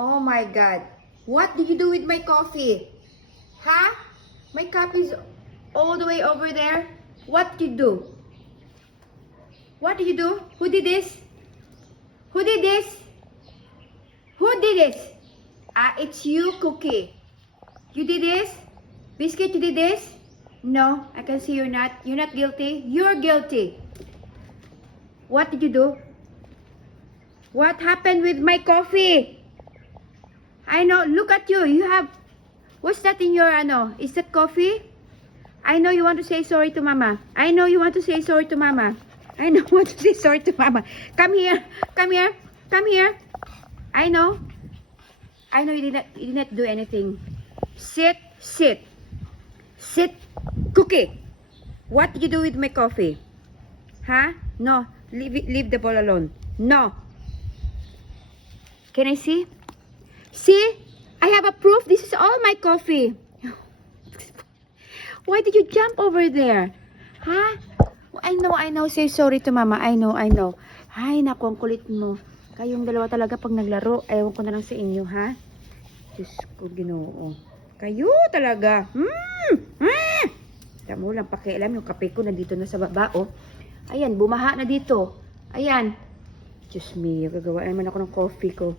Oh my God. What did you do with my coffee? Huh? My cup is all the way over there. What did you do? What did you do? Who did this? Who did this? Who did this? It's you, Cookie. You did this? Biscuit, you did this? No, I can see you're not. You're not guilty. You're guilty. What did you do? What happened with my coffee? I know, look at you. You have, what's that in your, is that coffee? I know you want to say sorry to Mama. I know you want to say sorry to Mama. I know you want to say sorry to Mama. Come here. Come here. Come here. I know. I know you did not do anything. Sit, sit. Sit. Cookie. What did you do with my coffee? Huh? No. Leave the ball alone. No. Can I see? See? I have a proof. This is all my coffee. Why did you jump over there? Huh? I know. Say sorry to Mama. I know. Ay, naku, ang kulit mo. Kayong dalawa talaga pag naglaro. Ewan ko na lang sa inyo, ha? Diyos ko, Ginoo. Kayo talaga. Tamo lang pakialam. Yung kape ko nandito na sa baba, oh. Ayan, bumaha na dito. Ayan. Diyos me, gagawa naman ako ng coffee ko.